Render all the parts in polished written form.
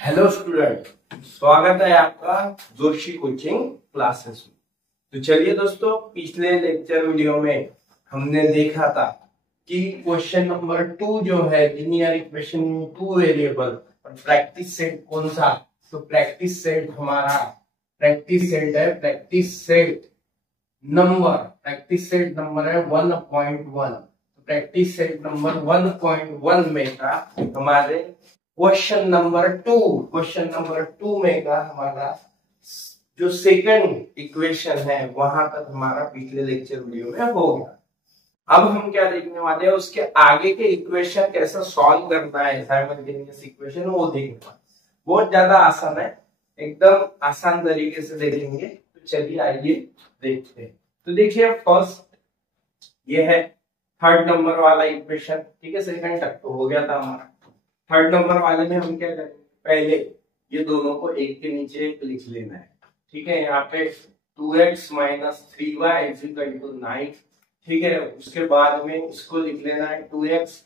Hello student, स्वागत है आपका जोशी कोचिंग क्लासेस में। तो चलिए दोस्तों, पिछले लेक्चर वीडियो में हमने देखा था कि क्वेश्चन नंबर 2 जो है लीनियर इक्वेशन में 2 वेरिएबल और प्रैक्टिस सेट कौन सा। तो प्रैक्टिस सेट हमारा प्रैक्टिस सेट है, प्रैक्टिस सेट नंबर है 1.1। तो प्रैक्टिस सेट नंबर 1.1 में का हमारे क्वेश्चन नंबर टू में का हमारा जो सेकंड इक्वेशन है वहां तक हमारा पिछले लेक्चर वीडियो में हो गया। अब हम क्या देखने वाले हैं, उसके आगे के इक्वेशन कैसे सॉल्व करना है, साइमल्टेनियस इक्वेशन वो देखना बहुत ज्यादा आसान है, एकदम आसान तरीके से देखेंगे। तो चलिए आइए देखते हैं। तो देखिए फर्स्ट ये है थर्ड नंबर वाला इक्वेशन, ठीक है। सेकंड तक तो हो गया था हमारा। थर्ड नंबर वाले में हम क्या करेंगे, पहले ये दोनों को एक के नीचे एक लिख लेना है, ठीक है। यहाँ पे 2x - 3y = 9, ठीक है। उसके बाद में इसको लिख लेना है 2x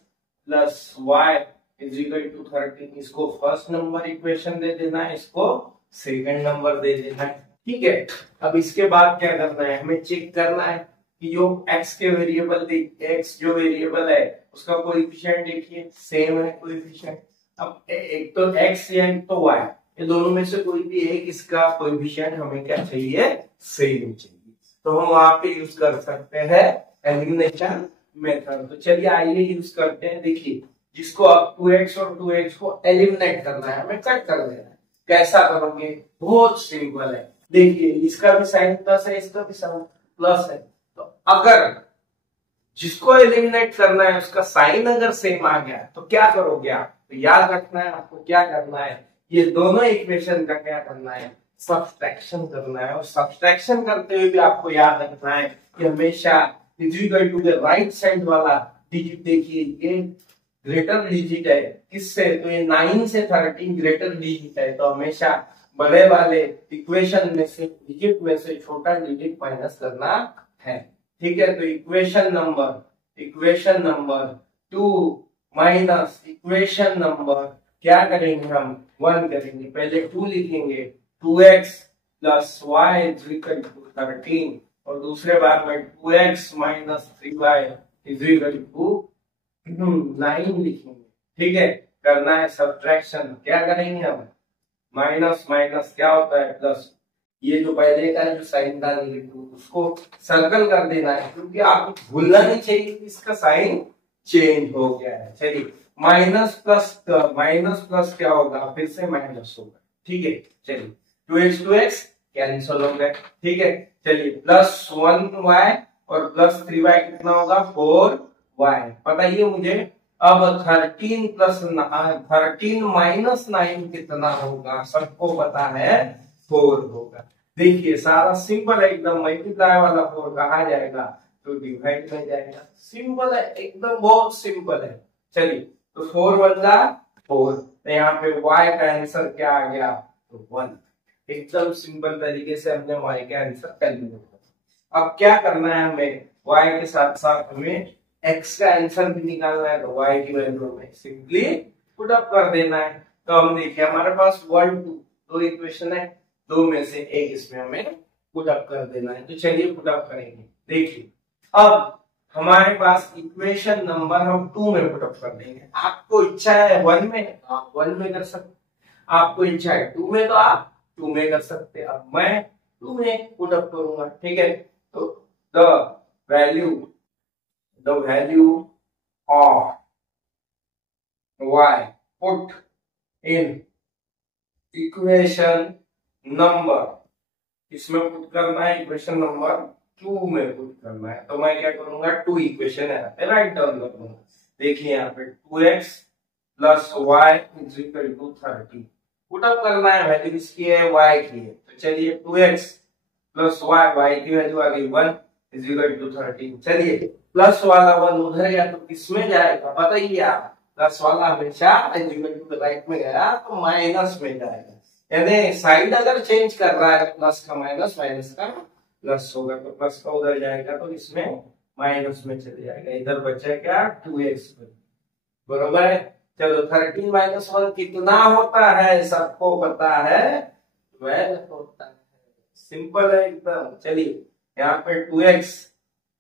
+ y = 13। इसको फर्स्ट नंबर इक्वेशन दे देना है, इसको सेकंड नंबर दे देना है, ठीक है। अब इसके बाद क्या करना है, हमें चेक करना है कि जो x के वेरिएबल x जो वेरिएबल है उसका कोएफिशिएंट देखिए सेम है कोएफिशिएंट। अब एक तो x या एक तो y, ये दोनों में से कोई भी एक इसका कोएफिशिएंट हमें क्या चाहिए, सेम चाहिए। तो हम वहां पे यूज कर सकते हैं एलिमिनेशन मेथड। तो चलिए आइए यूज करते हैं। देखिए जिसको अब 2x और 2x को एलिमिनेट करना है, हमें कट कर देना है। कैसा करोगे, बहुत सिंपल है। देखिए इसका भी साइन प्लस है, इसका भी साइन प्लस है। तो अगर जिसको एलिमिनेट करना है उसका साइन अगर सेम आ गया तो क्या करोगे आप, तो याद रखना है आपको क्या करना है, ये दोनों इक्वेशन का क्या करना है, सब्सट्रैक्शन करना है। और सब्सट्रैक्शन करते हुए भी आपको याद रखना है कि हमेशा equal to the right side वाला डिजिट देखिए ये ग्रेटर डिजिट है किससे, तो ये 9 से 13 ग्रेटर डिजिट है। तो हमेशा बड़े वाले इक्वेशन में से डिजिट में से छोटा डिजिट माइनस करना है, ठीक है। तो equation number 2 minus equation number क्या करेंगे, हम 1 करेंगे। पहले 2 लिखेंगे, 2x + y = 13 और दूसरे बार में 2x - 3y = 9 लिखेंगे, ठीक है। करना है सब्ट्रैक्शन, क्या करेंगे हम, माइनस माइनस क्या होता है प्लस। ये जो पहले का जो साइन था उसको सर्कल कर देना है, क्योंकि आपको भूलना नहीं चाहिए कि इसका साइन चेंज हो गया है। चलिए माइनस प्लस क्या होगा, फिर से माइनस होगा, ठीक है। चलिए 2x कैंसिल हो गए, ठीक है। चलिए +1y और +3y कितना होगा, 4y। बताइए मुझे अब 13 - 9 कितना होगा, सबको पता है 4 होगा। देखिए सारा सिंपल है एकदम। मल्टीप्लाई वाला 4 कहा जाएगा तो डिवाइड में जाएगा। सिंपल है एकदम, बहुत सिंपल है। चलिए तो 4 बन 4, तो यहाँ पे y का आंसर क्या आ गया, तो 1। एकदम सिंपल तरीके से हमने y का आंसर कैलकुलेट किया। अब क्या करना है, हमें y के साथ साथ हमें x का आंसर भी निकालना है। तो y की वैल्यू में सिंपली पुट अप कर देना है। तो हम देखिए हमारे पास 1 2 दो इक्वेशन है, दो में से एक इसमें हमें पुट अप कर देना है। तो चलिए पुट अप करेंगे। देखिए अब हमारे पास इक्वेशन नंबर हम 2 में पुट अप कर देंगे। आपको इच्छा है 1 में, आप 1 में कर सकते, आपको इच्छा है 2 में तो आप 2 में कर सकते। अब मैं 2 में पुट अप करूंगा, ठीक है। तो the value of y put in equation number, इसमें पुट करना है इक्वेशन नंबर 2 में पुट करना है। तो मैं क्या करूंगा, 2 इक्वेशन है राइट डाउन कर दूंगा। देखिए यहाँ पे 2x + y = 13 पुट अप करना है। वैल्यू इसकी है, y की है। तो चलिए 2x + y की वैल्यू आ गई 1 = 13। चलिए प्लस वाला 1 उधर गया तो किसमें जाएगा बताइए आप, प्लस वाला हमेशा राइट में गया तो माइनस में जाएगा। यानी साइड अगर चेंज कर रहा है, प्लस का माइनस, माइनस का प्लस होगा, तो प्लस का उधर जाएगा तो इसमें माइनस में चले जाएगा। इधर बचा क्या, 2x बरोबर है। चलो 13 माइनस 1 कितना होता है, सबको पता है 12 होता है। सिंपल है एकदम। चलिए यहाँ पे 2x,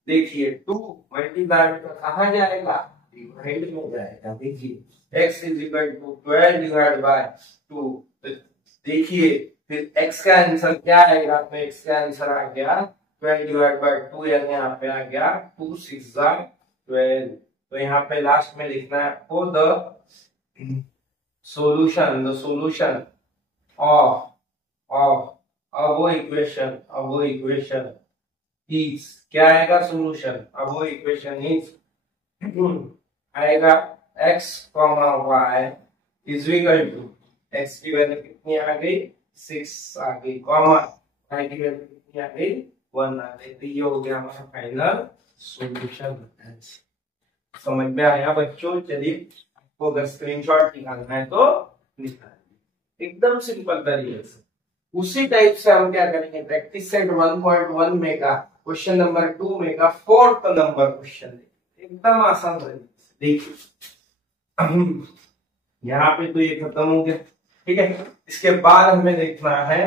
देखिए 2 मल्टीप्लाई तो कहाँ जाएगा, डिवाइड में जाएगा। देखिए x is equal to 12 divide by 2। तो देखिए फिर x का आंसर क्या आएगा, तो x का आंसर आ गया 12 डिवाइड बाय 2, यानी यहाँ पे आ गया 2 6 12। तो यहाँ पे लास्ट में लिखना है आपको the solution of above equation is, क्या आएगा सॉल्यूशन, अबो इक्वेशन इज आएगा x, y is equal to, x की वैल्यू कितनी आ गई 6 आ गई, कॉमा y की वैल्यू कितनी आ गई 1 आ गई। तो ये हो गया हमारा फाइनल सॉल्यूशन। समझ में आया बच्चों? चलिए आपको अगर स्क्रीनशॉट निकालना है तो निकालिए, एकदम सिंपल तरीके से। उसी टाइप से हम क्या करेंगे, प्रैक्टिस सेट 1.1 में का क्वेश्चन नंबर 2 में का 4th नंबर क्वेश्चन, एकदम आसान तरीके से। देखिए यहाँ पे तो ये खत्म हो गया, ठीक है। इसके बाद हमें देखना है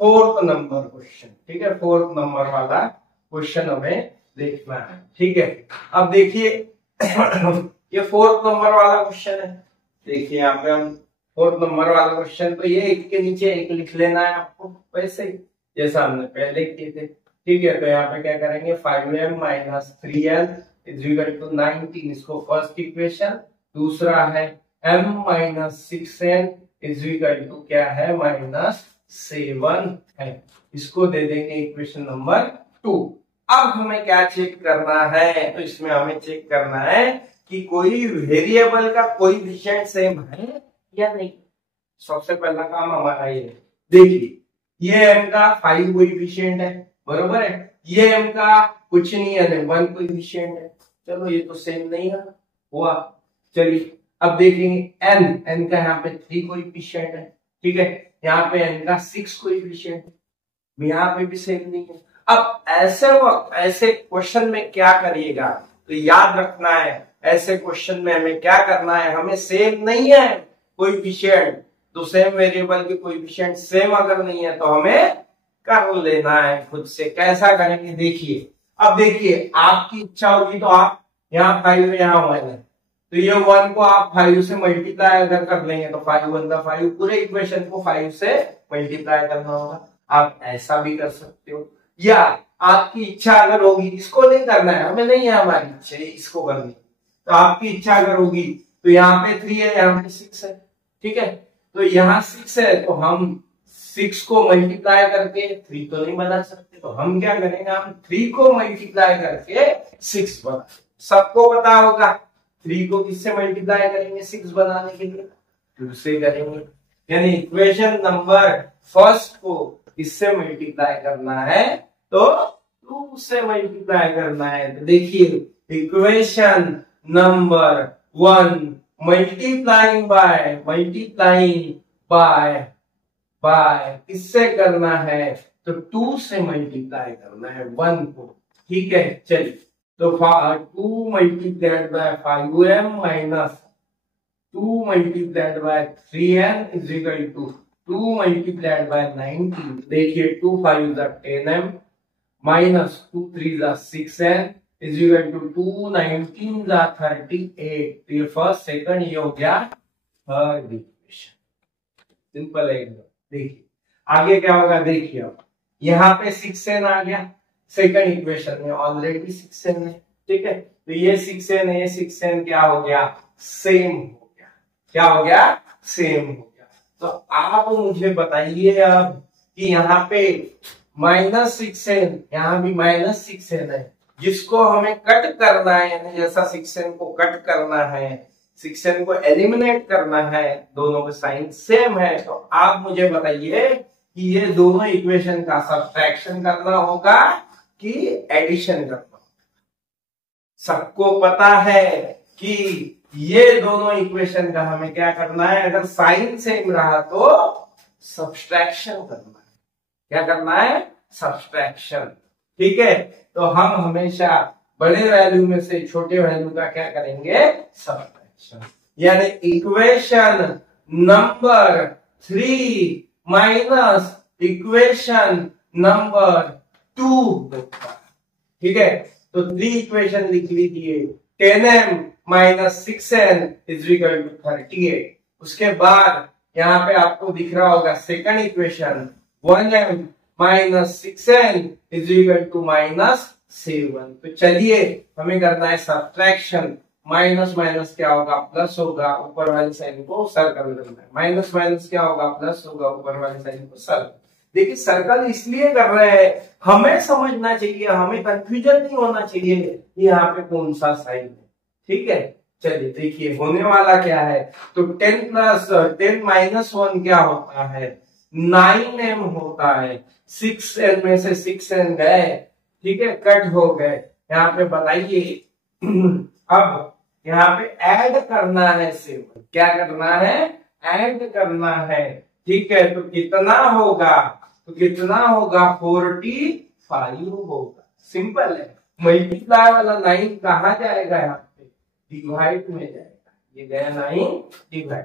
4th नंबर क्वेश्चन, ठीक है। 4th नंबर वाला क्वेश्चन हमें देखना है, ठीक है। अब देखिए ये 4th नंबर वाला क्वेश्चन है। देखिए यहाँ पे हम 4th नंबर वाला क्वेश्चन, तो ये एक के नीचे एक लिख लेना है आपको, वैसे ही जैसा हमने पहले किए थे, ठीक है। तो यहाँ पे क्या करेंगे, 5m minus 3n is equal to 19, इसको फर्स्ट इक्वेशन। दूसरा है m minus 6n is equal to क्या है -7 है, इसको दे देंगे इक्वेशन नंबर 2। अब हमें क्या चेक करना है, तो इसमें हमें चेक करना है कि कोई वेरिएबल का कोएफिशिएंट सेम है या नहीं। सबसे पहला काम हमारा ये, देखिए ये m का 5 कोएफिशिएंट है, बरोबर है। ये m का कुछ नहीं है, 1 कोएफिशिएंट है। चलो ये तो सेम नहीं है हुआ। चलिए अब देखेंगे n का यहाँ पे 3 कोएफिशिएंट है, ठीक है। यहाँ पे n का 6 कोएफिशिएंट है, यहाँ पे भी सेम नहीं है। अब ऐसे वक्त ऐसे क्वेश्चन में क्या करिएगा, तो याद रखना है ऐसे क्वेश्चन में हमें क्या करना है, हमें सेम नहीं है कोएफिशिएंट, तो सेम वेरिएबल के कोएफिशिएंट सेम अगर नहीं है तो हमें कर लेना है खुद से। कैसा करेंगे, देखिए अब देखिए आपकी इच्छा होगी तो आप यहाँ 5 यहाँ 1 है, तो ये 1 को आप 5 से मल्टीप्लाई अगर कर लेंगे तो 5 1 का 5, पूरे इक्वेशन को 5 से मल्टीप्लाई करना होगा। आप ऐसा भी कर सकते हो, या आपकी इच्छा अगर होगी, इसको नहीं करना है, हमें नहीं है हमारी इच्छा इसको करनी, तो आपकी इच्छा अगर होगी तो यहाँ पे 3 है, यहाँ पे 6 है, ठीक है। तो यहाँ 6 है तो हम 6 को मल्टीप्लाई करके 3 तो नहीं बना सकते, तो हम क्या करेंगे, हम 3 को मल्टीप्लाई करके 6 बना। सबको पता होगा 3 को किससे मल्टीप्लाई करेंगे 6 बनाने के लिए, 2 से करेंगे, यानी इक्वेशन नंबर फर्स्ट को इससे मल्टीप्लाई करना है तो 2 से मल्टीप्लाई करना है। तो देखिए इक्वेशन नंबर 1 मल्टीप्लाइंग बाय किससे करना है, तो 2 से मल्टीप्लाई करना है 1 को, ठीक है। चलिए तो 2 multiplied by 5m minus 2 multiplied by 3n is equal to 2 multiplied by 19। देखिए 2 5 10m minus 2 3 6n is equal to 2 19 38। तो ये फर्स्ट सेकंड, ये हो गया थर्ड इक्वेशन, सिंपल है एकदम। देखिए आगे क्या होगा, देखिए अब यहाँ पे 6n आ गया, सेकंड इक्वेशन में ऑलरेडी 6n है, ठीक है। तो ये 6n है, ये 6n क्या हो गया, सेम हो गया। क्या हो गया, सेम हो गया। तो आप मुझे बताइए अब कि यहाँ पे -6n, यहाँ भी -6n है, जिसको हमें कट करना है, यानी जैसा 6n को कट करना है, 6n को एलिमिनेट करना है, दोनों के साइन सेम है। तो आप मुझे बताइए कि ये दोनों इक्वेशन का सब्ट्रैक्शन करना होगा कि एडिशन करना होगा। सबको पता है कि ये दोनों इक्वेशन का हमें क्या करना है, अगर साइन सेम रहा तो सब्ट्रैक्शन करना है। क्या करना है, सब्ट्रैक्शन, ठीक है। तो हम हमेशा बड़े वैल्यू में से छोटे वैल्यू का क्या करेंगे, सब्ट्रैक्शन। यानी equation number 3 minus equation number 2 होगा। ठीक है, तो 3 इक्वेशन लिख लीजिए। 10m minus 6n is equal to 38। उसके बाद यहाँ पे आपको दिख रहा होगा second equation 1m minus 6n is equal to minus 7। तो चलिए हमें करना है सब्ट्रैक्शन। माइनस माइनस क्या होगा, प्लस होगा, ऊपर वाली साइन को सर्कल करना है। माइनस माइनस क्या होगा, प्लस होगा, ऊपर वाली साइन को सर्कल। देखिए सर्कल इसलिए कर रहे हैं, हमें समझना चाहिए, हमें कंफ्यूजन नहीं होना चाहिए यहाँ पे कौन सा साइन है। ठीक है, चलिए देखिए होने वाला क्या है। तो 10 माइनस 1 क्या होता है, 9m होता है। 6n में से 6n गए, ठीक है, कट हो गए। यहाँ पे बताइए अब यहाँ पे ऐड करना है 7। क्या करना है, ऐड करना है। ठीक है, तो कितना होगा, तो कितना होगा 45 होगा। सिंपल है। मल्टीप्लाई वाला 9 कहा जाएगा, यहाँ पे डिवाइड में जाएगा। ये गया 9 डिवाइड।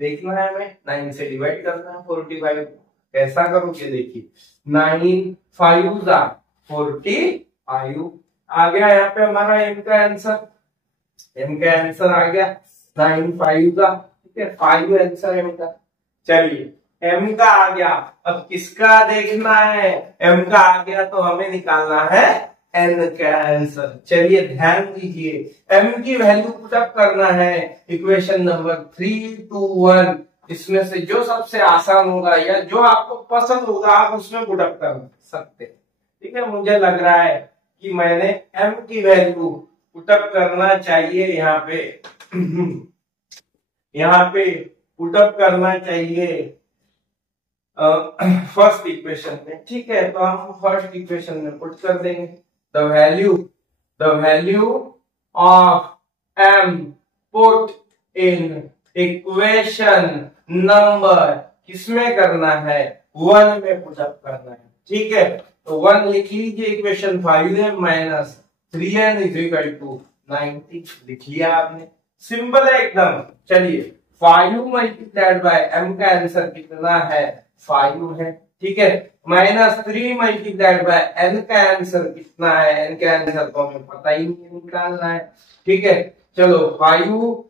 देखना है हमें 9 से डिवाइड करना है 45 को। कैसा करोगे, देखिए 9 5 45 आ गया यहाँ पे हमारा m का आंसर। m का आंसर आ गया 9 5 का। ठीक है, 5 आंसर m का। चलिए m का आ गया, अब किसका देखना है, m का आ गया तो हमें निकालना है n का आंसर। चलिए ध्यान दीजिए, m की वैल्यू पुटअप करना है इक्वेशन नंबर 3 2 1। इसमें से जो सबसे आसान होगा या जो आपको पसंद होगा आप उसमें पुटअप कर सकते हैं। ठीक है, मुझे लग रहा है कि मैंने m की वैल्यू पुटअप करना चाहिए यहाँ पे यहाँ पे पुटअप करना चाहिए फर्स्ट इक्वेशन में। ठीक है, तो हम फर्स्ट इक्वेशन में पुट कर देंगे the value of m put in equation number, किसमें करना है, 1 में पुटअप करना है। ठीक है, तो 1 लिख लीजिए equation 5m minus 3n is equal to 90 लिख लिया आपने। सिंपल है एकदम। चलिए 5 मल्टीप्लाइड बाय m का आंसर कितना है, 5 है। ठीक है, माइनस 3 मल्टीप्लाइड बाय n का आंसर कितना है, n का आंसर तो हमें पता ही नहीं निकालना है। ठीक है, चलो 5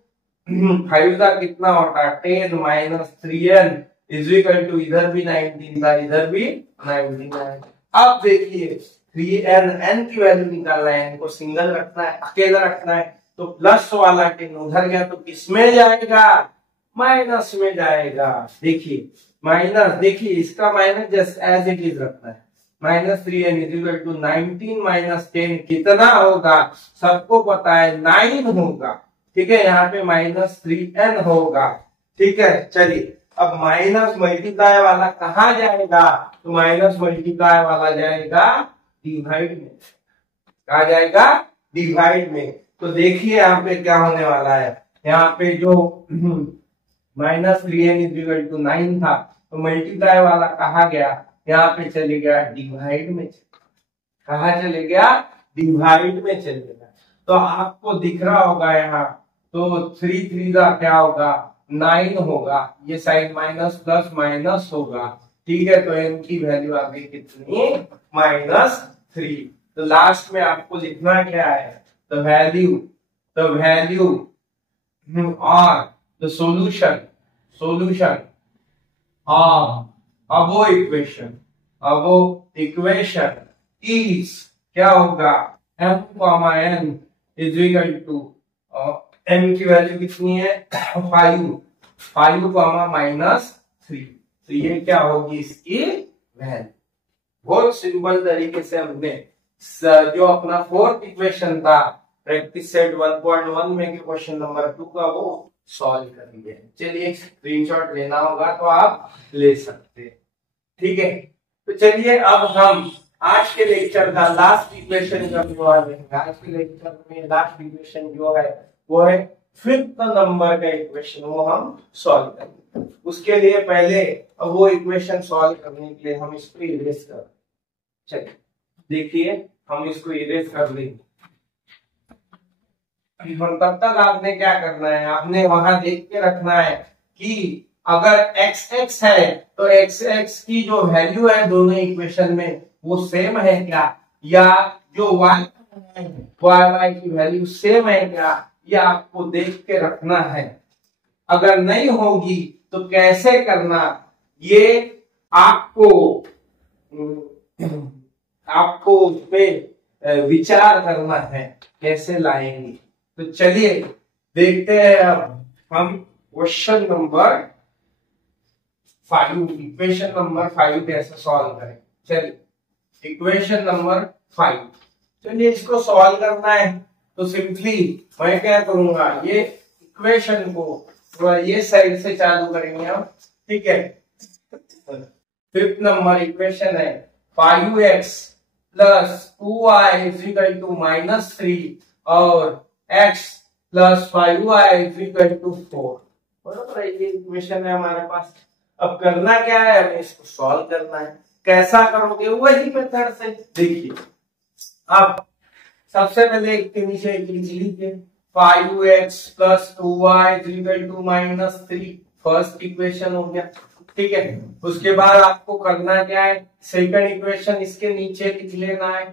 का कितना होता है 10 minus 3n is equal to, इधर भी 19 था, इधर भी 19 है। अब देखिए 3n, n की वैल्यू निकालना है, n को सिंगल रखना है, अकेला रखना है। तो प्लस वाला 10 उधर गया तो किसमें जाएगा, माइनस में जाएगा। देखिए माइनस, देखिए इसका minus just as it is रखना है। Minus 3n is equal to 19 minus 10 कितना होगा, सबको पता है 9 होगा। ठीक है, यहाँ पे माइनस 3n होगा। ठीक है, चलिए अब माइनस मल्टीप्लाई वाला कहाँ जाएगा, तो माइनस मल्टीप्लाई वाला जाएगा डिवाइड में। कहा जाएगा, डिवाइड में। तो देखिए यहाँ पे क्या होने वाला है, यहाँ पे जो minus 3n is equal to 9 था, तो मल्टीप्लाई वाला कहा गया, यहाँ पे चले गया डिवाइड में। कहा चले गया, डिवाइड में चले गया। तो आपको दिख रहा होगा यहाँ, तो 3 3 का क्या होगा, 9 होगा। ये साइन माइनस प्लस माइनस होगा। ठीक है, तो n की वैल्यू आ गई कितनी, -3। तो लास्ट में आपको लिखना क्या है, द वैल्यू और the solution of above equation is क्या होगा, m, n is equal to, m की वैल्यू कितनी है 5 -3। तो ये क्या होगी इसकी वैल्यू। बहुत सिंपल तरीके से हमने जो अपना फोर्थ इक्वेशन था प्रैक्टिस सेट 1.1 में के क्वेश्चन नंबर 2 का वो सॉल्व कर लिया। चलिए स्क्रीनशॉट लेना होगा तो आप ले सकते हैं। ठीक है, तो चलिए अब हम आज के लेक्चर का लास्ट इक्वेशन का आज के लेक्चर में लास्ट इक्वेशन जो है वो है 5th नंबर का इक्वेशन, वो हम सॉल्व करेंगे। उसके लिए पहले वो इक्वेशन सॉल्व करने के लिए हम इसको इरेज कर, चलिए देखिए हम इसको इरेज कर लेंगे। तब तक आपने क्या करना है, आपने वहां देख के रखना है कि अगर एक्स एक्स है तो एक्स एक्स की जो वैल्यू है दोनों इक्वेशन में वो सेम है क्या, या जो वाई वाई वाई की वैल्यू सेम है क्या, ये आपको देख के रखना है। अगर नहीं होगी तो कैसे करना, ये आपको आपको उस पे विचार करना है कैसे लाएंगे। तो चलिए देखते हैं अब हम क्वेश्चन नंबर 5, इक्वेशन नंबर 5 कैसे सॉल्व करें। चलिए इक्वेशन नंबर 5, चलिए इसको सॉल्व करना है तो सिंपली मैं क्या करूंगा, ये इक्वेशन को थोड़ा ये साइड से चालू करेंगे हम, ठीक है। 5th नंबर इक्वेशन है 5x plus 2y equal to -3 और x plus 5y equal to 4, बराबर है। ये इक्वेशन है हमारे पास। अब करना क्या है, हमें इसको सॉल्व करना है। कैसा करोगे, वही मेथड से। देखिए अब सबसे पहले एक के नीचे एक लिख लीजिए, 5x plus 2y equal to -3, first equation हो गया, ठीक है। उसके बाद आपको करना क्या है, सेकंड इक्वेशन इसके नीचे लिख लेना है,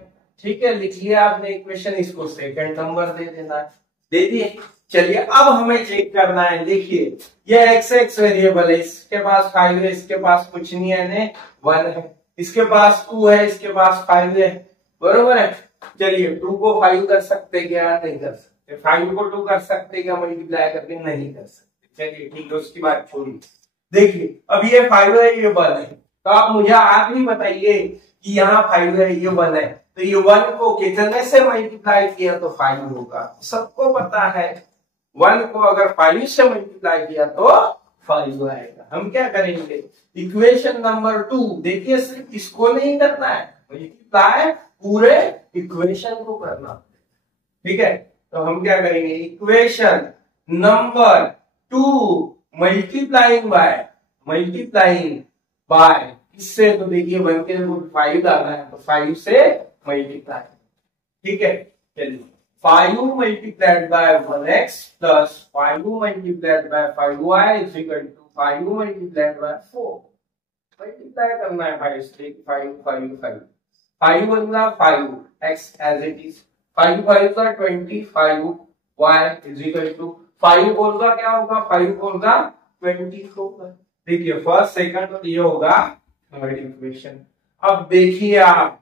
ठीक है। लिख लिया आपने इक्वेशन, इसको सेकंड नंबर दे देना है, दे दिए। चलिए अब हमें चेक करना है, देखिए ये एक्स एक्स वेरिएबल है, इसके पास 5 है, इसके पास कुछ नहीं है, 1 है, इसके पास 2 है, इसके पास 5 है, बरोबर है। चलिए 2 को 5 कर सकते क्या, नहीं कर सकते। 5 को 2 कर सकते क्या मल्टीप्लाई करके, नहीं कर सकते। चलिए ठीक है, उसकी बात छोड़िए। देखिए अब ये 5 है, ये 1 है, तो आप ही बताइए कि यहाँ 5 है, ये 1 है, तो ये 1 को कितने से मल्टीप्लाई किया तो 5 होगा, सबको पता है। 1 को अगर 5 से मल्टीप्लाई किया तो 5 आएगा। हम क्या करेंगे, इक्वेशन नंबर 2, देखिए सिर्फ इसको नहीं करना है, मल्टीप्लाई पूरे इक्वेशन को करना, ठीक है। तो हम क्या करेंगे, इक्वेशन नंबर 2 मल्टीप्लाइंग बाय इससे, तो देखिए 1 के 5 डालना है तो 5 से मल्टीप्लाई, ठीक है। चलिए 5 multiplied by 1x plus 5 multiplied by 5y is equal to 5 multiplied by 4, multiply करना है 5 से, 5 5 5 5 बदला 5 x एज इट इज, 5 5 का 25 y इज इक्वल टू 5 बोलगा क्या होगा, 5 बोलगा 20 होगा। देखिए फर्स्ट सेकंड तो ये होगा थर्ड इक्वेशन। अब देखिए आप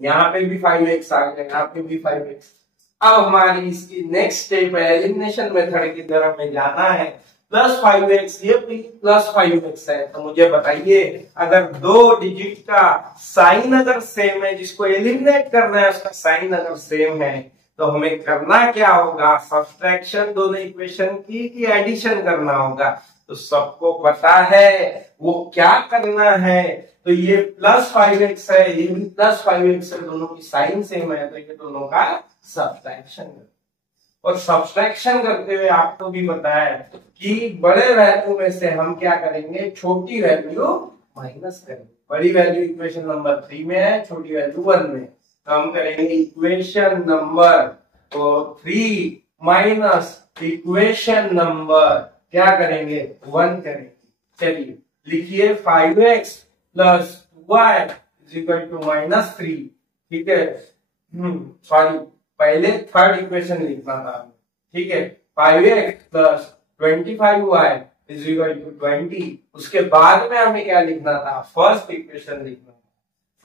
यहाँ पे भी 5x आ गया, यहाँ पे भी 5x। अब हमारी इसकी नेक्स्ट स्टेप है, एलिमिनेशन मेथड की तरफ में जाना है। प्लस 5x, ये भी प्लस 5x है, तो मुझे बताइए अगर 2 डिजिट का साइन अगर सेम है, जिसको एलिमिनेट करना है उसका साइन अगर सेम है, तो हमें करना क्या होगा, सब्सट्रैक्शन दोनों इक्वेशन की कि एडिशन करना होगा। तो सबको पता है वो क्या करना है, तो ये प्लस 5x है, ये भी प्लस 5x है, दोनों की साइन सेम है, तो ये दोनों का सब्सट्रैक्शन। और सब्सट्रैक्शन करते हुए आपको भी पता है कि बड़े वैल्यू में से हम क्या करेंगे, छोटी वैल्यू माइनस करेंगे। बड़ी वैल्यू इक्वेशन नंबर 3 में है, छोटी वैल्यू 1 में, तो हम करेंगे equation number 3 minus equation number क्या करेंगे, 1 करेंगे। चलिए लिखिए 5x plus 2y is equal to -3, ठीक है। सॉरी पहले थर्ड इक्वेशन लिखना था, ठीक है। 5x plus 25y is equal to 20, उसके बाद में हमें क्या लिखना था, फर्स्ट इक्वेशन लिखना था,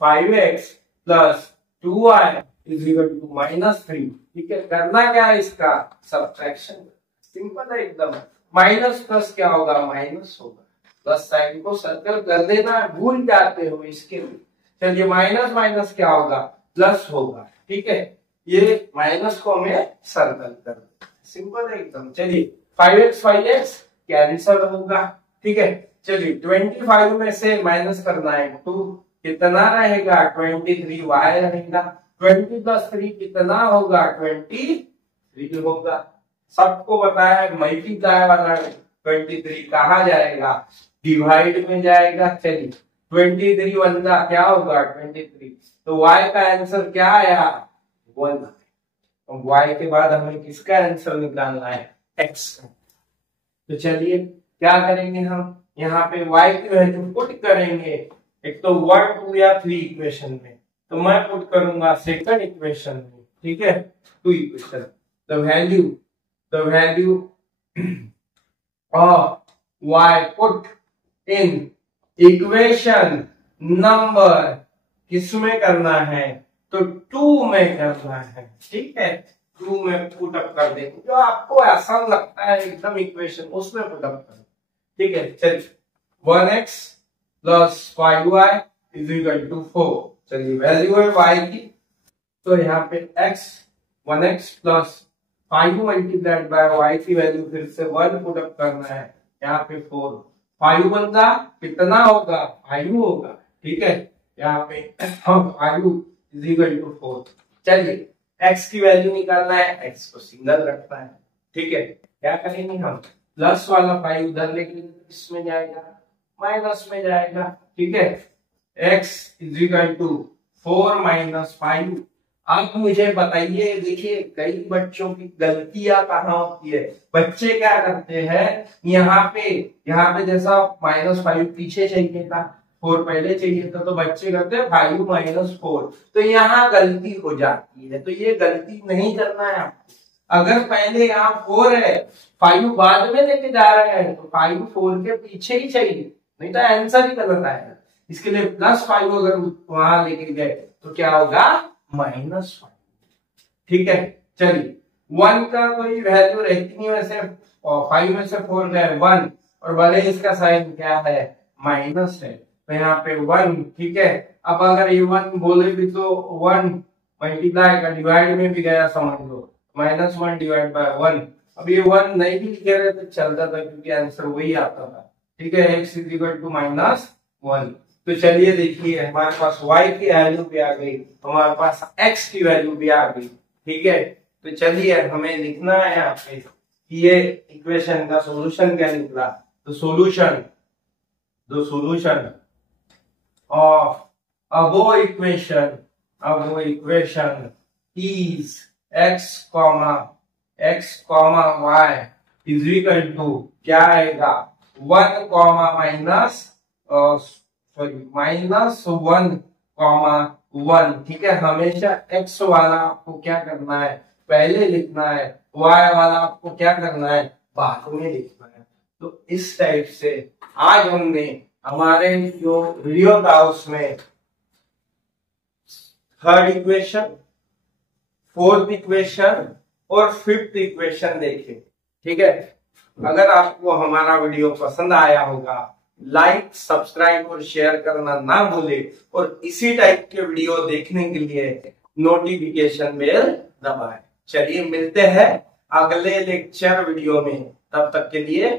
5x plus 2y is equal to -3, ठीक है। करना क्या है, इसका सब्ट्रैक्शन, सिंपल है एकदम। माइनस प्लस क्या होगा, माइनस होगा, प्लस साइन को सर्कल कर देना, भूल जाते हो इसके लिए। चलिए माइनस माइनस क्या होगा, प्लस होगा, ठीक है। ये माइनस को हमें सर्कल कर देना, सिंपल है एकदम। चलिए 5x कैंसिल होगा, ठीक है। चलिए 25 में से माइनस करना है 2, कितना रहेगा, 23y रहेगा। 20 प्लस 3 कितना होगा, 23 होगा। सबको पता है मल्टीप्लाई वाला 23 कहा जाएगा, डिवाइड में जाएगा। चलिए 23 1 का क्या होगा, 23, तो y का आंसर क्या आया, 1। y के बाद हमें किसका आंसर निकालना है, x का। तो चलिए क्या करेंगे, हम यहाँ पे y की वैल्यू पुट करेंगे, एक तो 1 2 या 3 इक्वेशन में, तो मैं पुट करूंगा सेकंड इक्वेशन में, ठीक है, 2 equation. The value of y put in equation number किसमें करना है, तो 2 में करना है, ठीक है, 2 में पुट अप कर देंगे, जो आपको आसान लगता है एकदम इक्वेशन उसमें पुट अप करें, ठीक है। चलिए 1x plus 5y is equal to 4, चलिए वैल्यू है y की, तो यहाँ पे x 1x plus 5 multiplied bye y की वैल्यू फिर से 1 पुट अप करना है, यहाँ पे 4 5 बनता कितना होगा, 5 होगा, ठीक है, यहाँ पे हम 5 इज इक्वल टू 4। चलिए x की वैल्यू निकालना है, x को सिंगल रखना है, ठीक है, क्या करेंगे हम, प्लस वाला 5 उधर लेके किसमें जाएगा, माइनस में जाएगा, ठीक है, x is equal to 4 minus 5। अब मुझे बताइए, देखिए कई बच्चों की गलतियां कहाँ होती है, बच्चे क्या करते हैं, यहाँ पे जैसा -5 पीछे चाहिए था, 4 पहले चाहिए था, तो बच्चे करते हैं 5 माइनस 4, तो यहाँ गलती हो जाती है, तो ये गलती नहीं करना है आपको। अगर पहले यहाँ 4 है, 5 बाद में लेके जा रहे हैं, तो 5 4 के पीछे ही चाहिए, नहीं तो आंसर ही गलत आएगा। इसके लिए +5 अगर वहां लेके गए तो क्या होगा, -5, ठीक है। चलिए 1 का कोई वैल्यू रहती नहीं, वैसे 5 में से 4 गए 1, और भले इसका साइन क्या है, माइनस है, तो यहाँ पे 1, ठीक है। अब अगर ये 1 बोले भी तो 1 मल्टीप्लाई का डिवाइड में भी गया, समझ लो -1 डिवाइड बाय 1। अब ये 1 नहीं भी लिखे रहे तो चलता था, क्योंकि आंसर वही आता था, ठीक है, x इज इक्वल टू -1। तो चलिए देखिए हमारे पास y की वैल्यू भी आ गई, हमारे पास x की वैल्यू भी आ गई, ठीक है। तो चलिए हमें लिखना है यहाँ पे कि ये इक्वेशन का सॉल्यूशन क्या निकला, तो solution of above equation is x, y is equal to क्या आएगा, 1, -1, ठीक है। हमेशा x वाला आपको क्या करना है, पहले लिखना है, y वाला आपको क्या करना है, बाद में लिखना है। तो इस टाइप से आज हमने हमारे जो वीडियो था उसमें 3rd इक्वेशन, 4th इक्वेशन और 5th इक्वेशन देखे, ठीक है। अगर आपको हमारा वीडियो पसंद आया होगा, लाइक, सब्सक्राइब और शेयर करना ना भूले, और इसी टाइप के वीडियो देखने के लिए नोटिफिकेशन बेल दबाएं। चलिए मिलते हैं अगले लेक्चर वीडियो में, तब तक के लिए